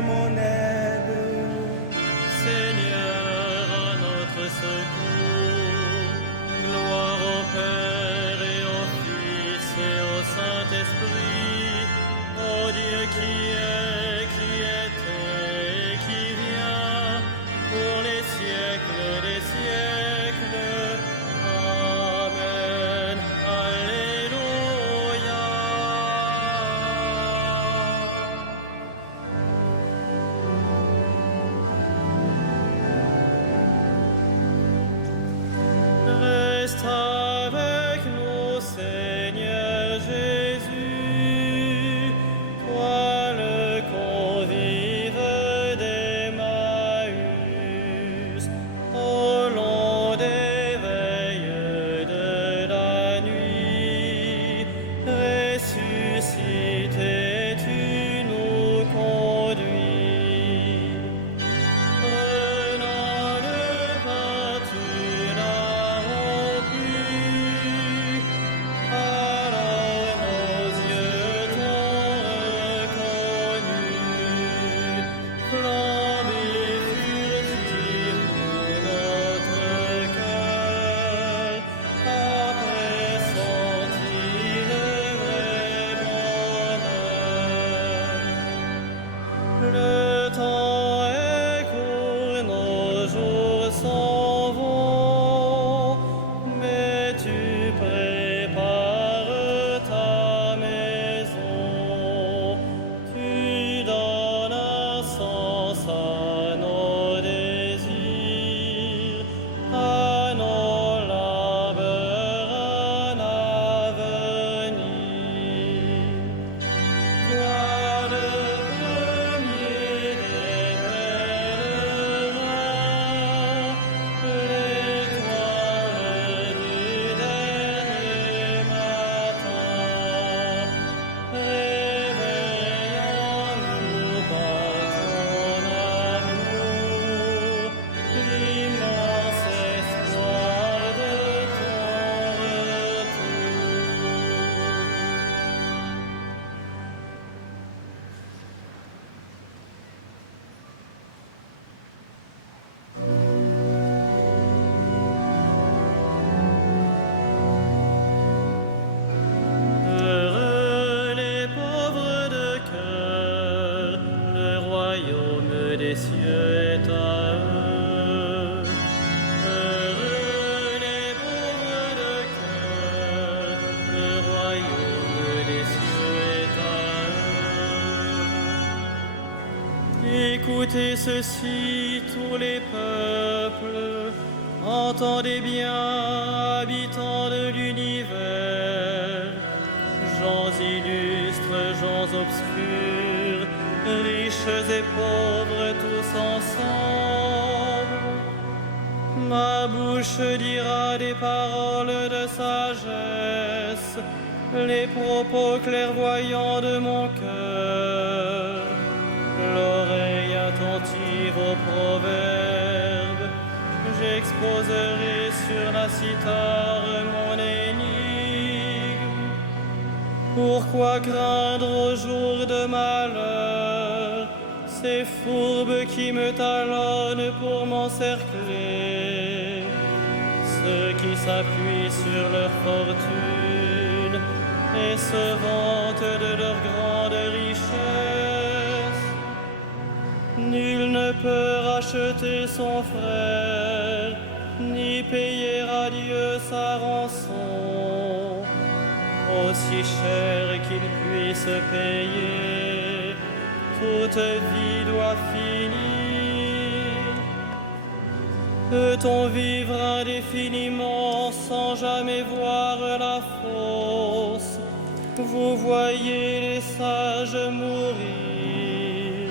à mon aide. Seigneur, à notre secours, gloire au Père et au Fils et au Saint-Esprit, ô Dieu qui était et qui vient, pour les siècles des siècles. Amen. Alléluia. Reste avec nous, Seigneur Jésus, toi le convive d'Emmaüs, au long des veilles de la nuit, ressuscité, tu nous conduis. Prenant le pain, tu l'as rompu, alors nos yeux t'ont reconnu. Flambée furtive pour notre cœur, après senti le vrai bonheur. Le temps est court, nos jours s'en vont, mais tu prépares ta maison. Tu donnes un sens à nos désirs, à nos labeurs un avenir. Toi le premier des pèlerins, l'étoile du dernier matin, réveillons-nous par ton amour, l'immense espoir de ton Heureux les pauvres de cœur, le royaume des cieux est à eux. Heureux les pauvres de cœur, le royaume des cieux est à eux. Écoutez ceci, tous les peuples, entendez bien, habitants de l'univers, gens illustres, gens obscurs, riches et pauvres tous ensemble. Ma bouche dira des paroles de sagesse, les propos clairvoyants de mon cœur, l'oreille attentive aux proverbes. J'exposerai sur la cithare mon énigme. Pourquoi craindre au jour de malheur ces fourbes qui me talonnent pour m'encercler, ceux qui s'appuient sur leur fortune et se vantent de leur grande richesse? Nul ne peut racheter son frère, ni payer à Dieu sa rançon, aussi cher qu'il puisse payer, toute vie doit finir. Peut-on vivre indéfiniment sans jamais voir la fosse? Vous voyez les sages mourir,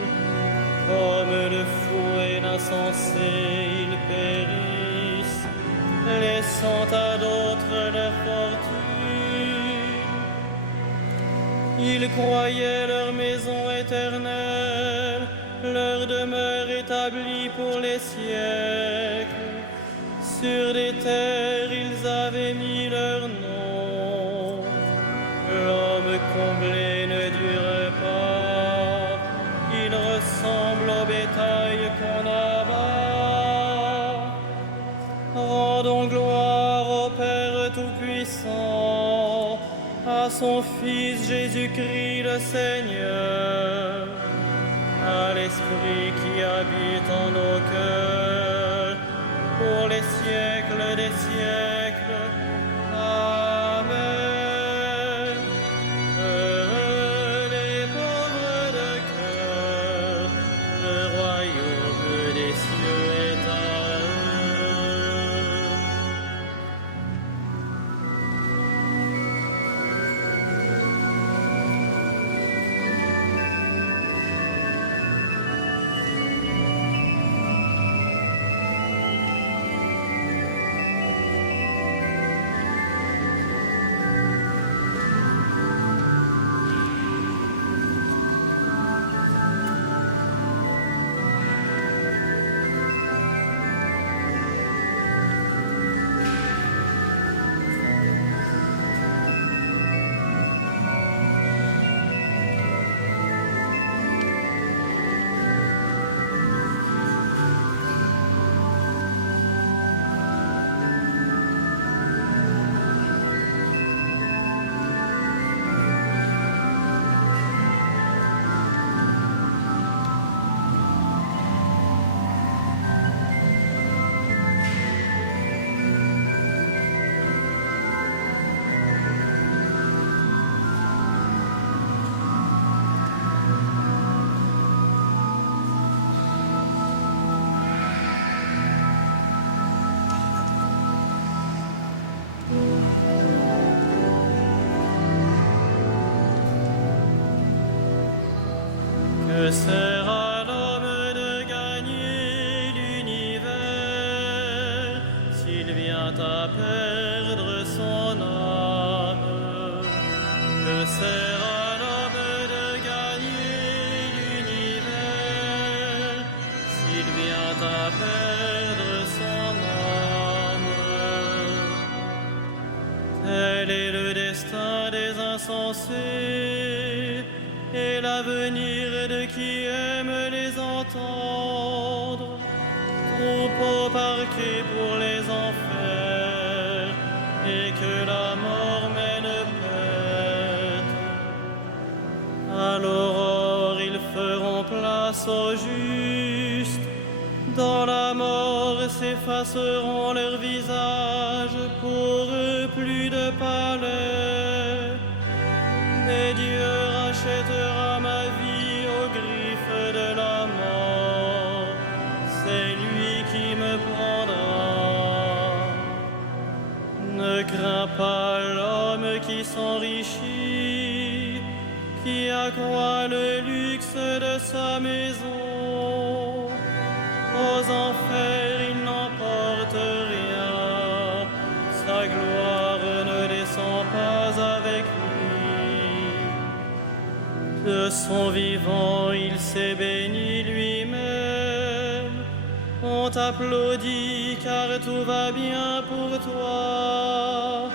comme le fou et l'insensé, ils périssent, laissant à d'autres leur fortune. Ils croyaient leur maison éternelle, leur demeure établie pour les siècles. Sur des terres ils avaient mis leur nom. L'homme comblé ne dure pas, il ressent Rendons gloire au Père Tout-Puissant, à son Fils Jésus-Christ le Seigneur, à l'Esprit qui habite en nos cœurs, pour les siècles des siècles. Amen. Heureux les pauvres de cœur, le royaume des cieux est à eux. Que sert à l'homme de gagner l'univers s'il vient à perdre son âme? Que sert à l'homme de gagner l'univers s'il vient à perdre son âme? Tel est le destin des insensés et l'avenir de qui aime les entendre. Troupeau parqué pour les enfers, et que la mort mène pète. À l'aurore ils feront place aux justes, dans la mort s'effaceront leurs visages, pour eux plus de palais. Mais Dieu rachètera ma vie aux griffes de la mort, c'est lui qui me prendra. Ne crains pas l'homme qui s'enrichit, qui accroît le luxe de sa maison. Aux enfers il n'emporte rien, sa gloire ne descend pas avec lui. De son vivant, il s'est béni lui-même. On t'applaudit car tout va bien pour toi.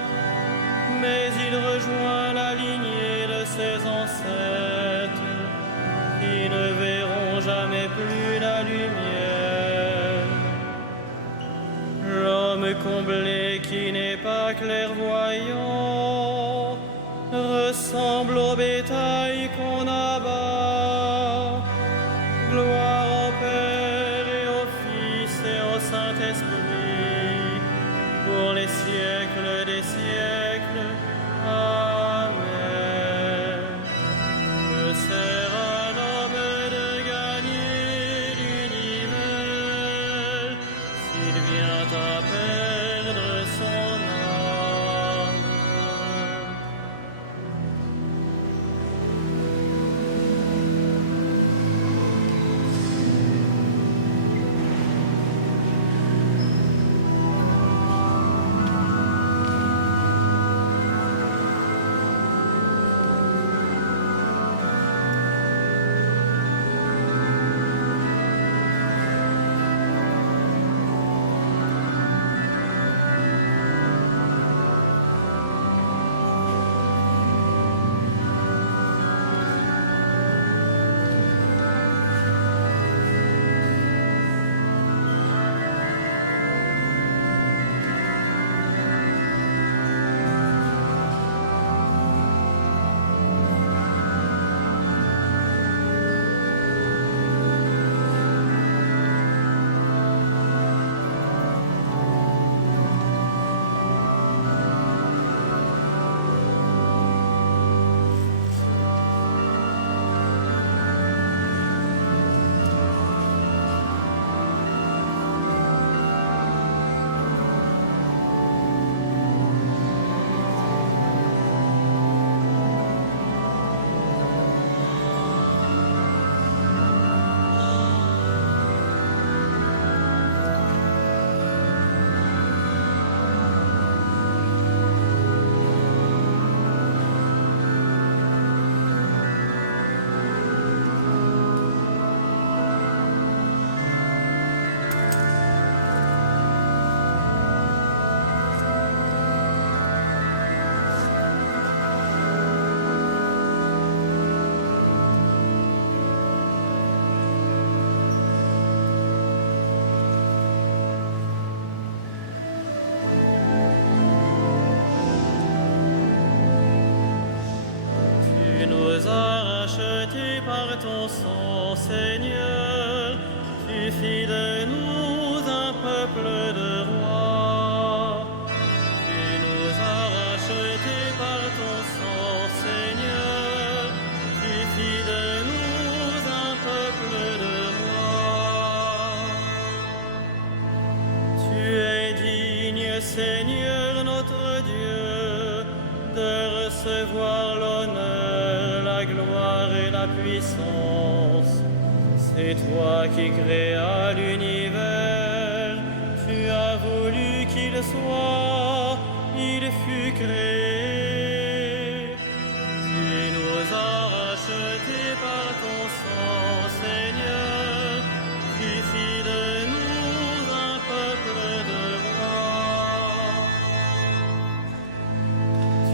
Mais il rejoint la lignée de ses ancêtres qui ne verront jamais plus la lumière. L'homme comblé qui n'est pas clairvoyant ressemble au bétail qu'on abat. Gloire au Père et au Fils et au Saint-Esprit, pour les siècles des siècles. Amen. Que sert à l'homme de gagner l'univers s'il vient à perdre son âme? ton sang, Seigneur, tu fis de nous un peuple de rois. Tu nous as rachetés par ton sang, Seigneur, tu fis de nous un peuple de rois. Tu es digne, Seigneur, notre Dieu, de recevoir l'honneur, la gloire et la puissance. C'est toi qui créas l'univers, tu as voulu qu'il soit, il fut créé. Tu nous as rachetés par ton sang, Seigneur, tu fis de nous un peuple de rois.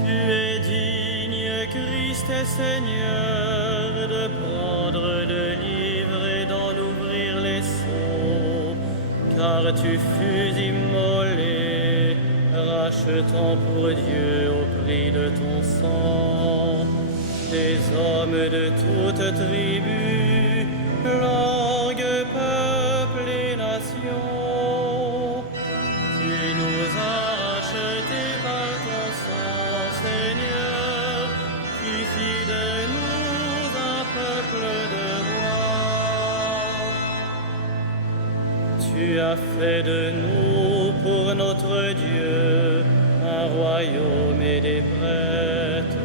Tu es digne, Christ et Seigneur, de prendre le livre et d'en ouvrir les sceaux, car tu fus immolé, rachetant pour Dieu au prix de ton sang des hommes de toutes tribus, langues, peuples et nations. Tu nous as rachetés par ton sang, Seigneur, tu fis de nous un peuple de rois. Tu as fait de nous pour notre Dieu un royaume et des prêtres,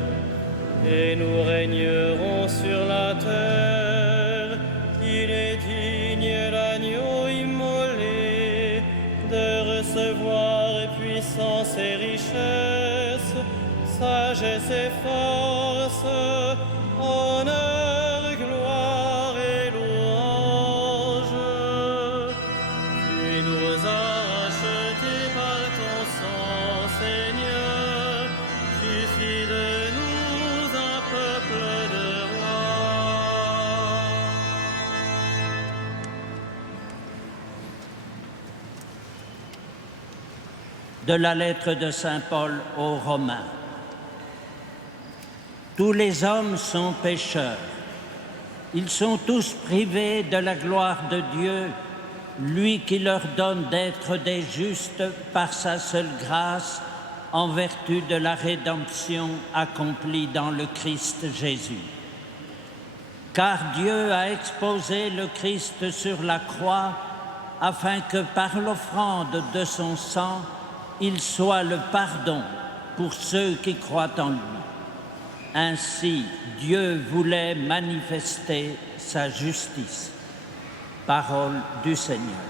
et nous régnerons sur la terre. Il est digne, l'agneau immolé, de recevoir puissance et richesse, sagesse et force, honneur, gloire et louange. Tu nous as rachetés par ton sang, Seigneur, tu fis de nous un peuple de rois. De la lettre de saint Paul aux Romains. Tous les hommes sont pécheurs. Ils sont tous privés de la gloire de Dieu, lui qui leur donne d'être des justes par sa seule grâce, en vertu de la rédemption accomplie dans le Christ Jésus. Car Dieu a exposé le Christ sur la croix, afin que par l'offrande de son sang, il soit le pardon pour ceux qui croient en lui. Ainsi, Dieu voulait manifester sa justice. Parole du Seigneur.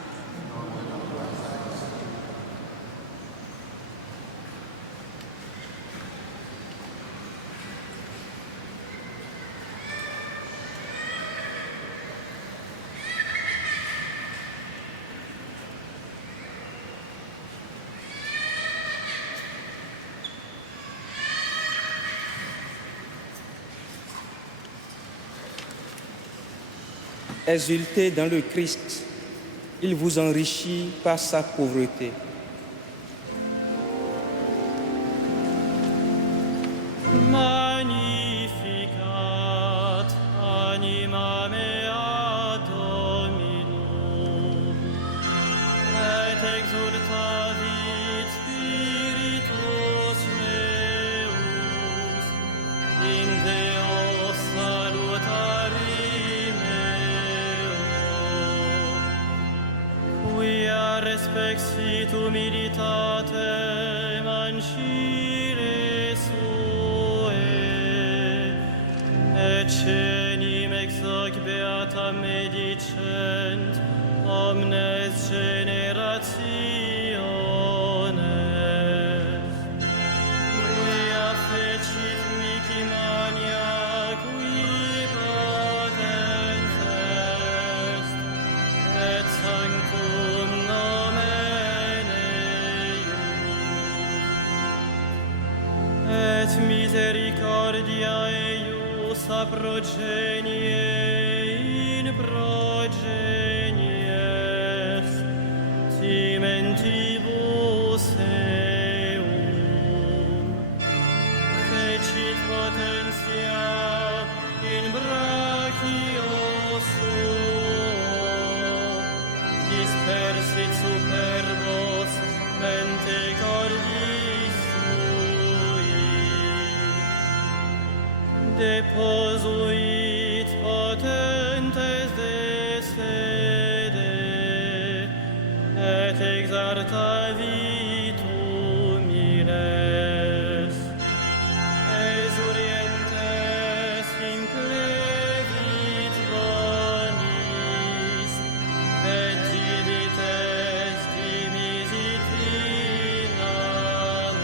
Exultez dans le Christ, il vous enrichit par sa pauvreté. Magnificat anima mea Dominum, et exultavit spiritus meus, in Deo salutari meo, quia respexit humilitatem ancire sue, et cenim ex hoc beatam medicent omnes generationes, quia fecit mihi mania, qui potens est, et sanctum nomen eius, et misericordia eius a progenie in progenies, timentibus eum, fecit potentia in brachio deposuit potentes de sede, et exaltavit humiles. Exurientes inclevit bonis, petivites dimisit inanes.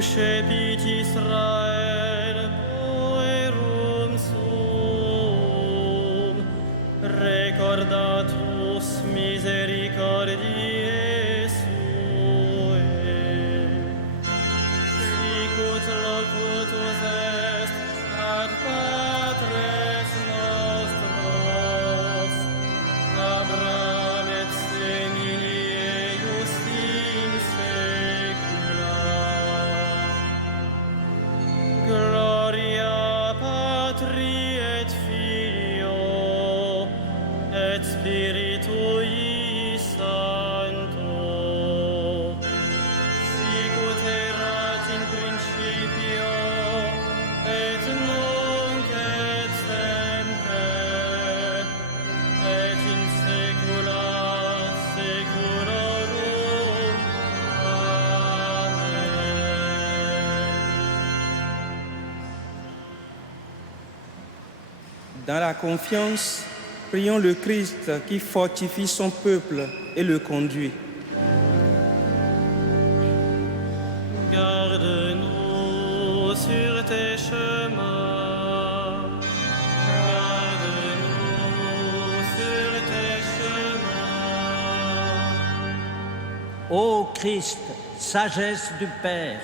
Suscepit Israel puerum sum, recordatus misericordiae suae. Sicut locutus est ad patres nostros, Abraham et seminie eius in saecula. Gloria Patri et Filio et Spiritui Sancto, sicut erat in principio et nunc et semper et in saecula saeculorum. Amen. Dans la confiance, prions le Christ qui fortifie son peuple et le conduit. Garde-nous sur tes chemins. Garde-nous sur tes chemins. Ô Christ, sagesse du Père,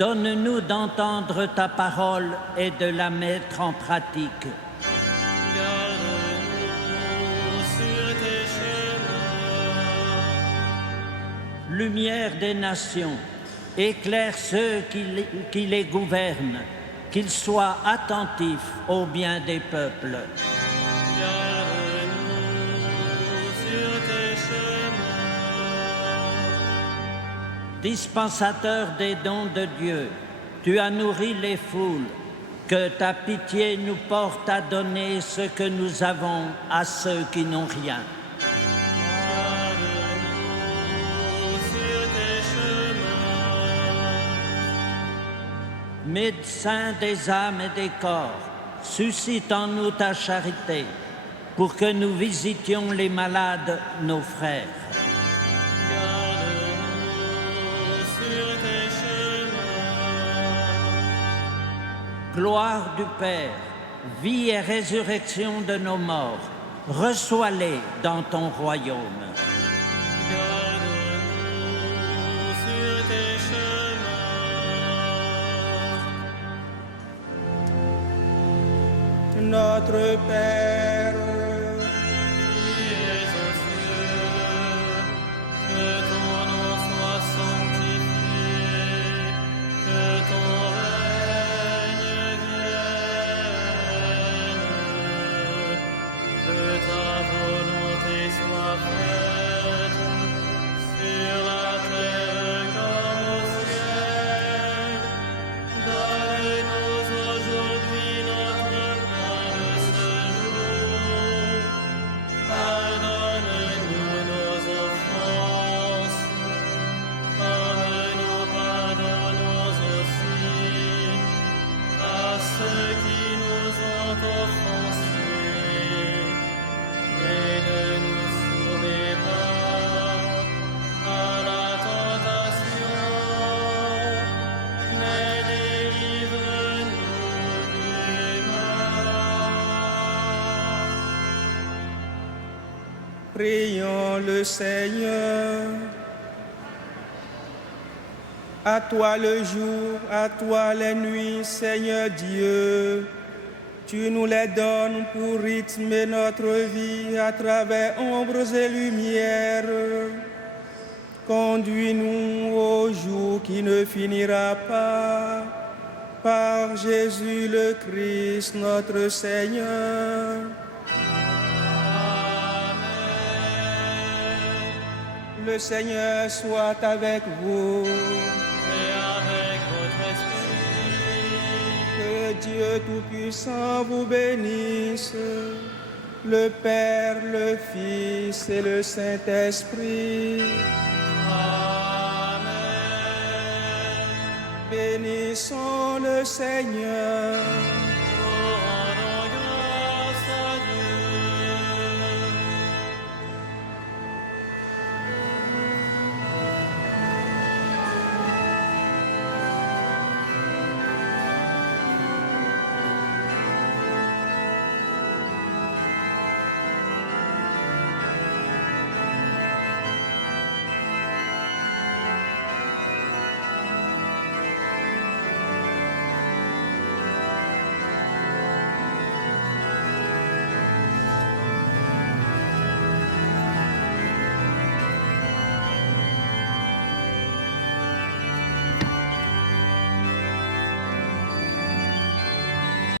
donne-nous d'entendre ta parole et de la mettre en pratique. Garde-nous sur tes chemins. Lumière des nations, éclaire ceux qui les gouvernent, qu'ils soient attentifs au bien des peuples. Garde-nous sur tes chemins. Dispensateur des dons de Dieu, tu as nourri les foules, que ta pitié nous porte à donner ce que nous avons à ceux qui n'ont rien. Garde-nous sur tes chemins. Médecin des âmes et des corps, suscite en nous ta charité, pour que nous visitions les malades, nos frères. Garde-nous sur tes chemins. Gloire du Père, vie et résurrection de nos morts, reçois-les dans ton royaume. Garde-nous sur tes chemins. Notre Père, Qui es aux cieux, que ton nom soit sanctifié, que ton règne vienne, que ta volonté soit faite sur la terre comme au ciel. Donne-nous aujourd'hui notre pain de ce jour. Pardonne-nous nos offenses, comme nous pardonnons aussi à ceux qui nous ont offensés. Et ne nous soumets pas à la tentation, mais délivre-nous du mal. prions le Seigneur. À toi le jour, à toi les nuits, Seigneur Dieu. Tu nous les donnes pour rythmer notre vie à travers ombres et lumières. Conduis-nous au jour qui ne finira pas, par Jésus le Christ, notre Seigneur. Le Seigneur soit avec vous. Et avec votre esprit. Dieu Tout-Puissant vous bénisse, le Père, le Fils et le Saint-Esprit. Amen. Bénissons le Seigneur.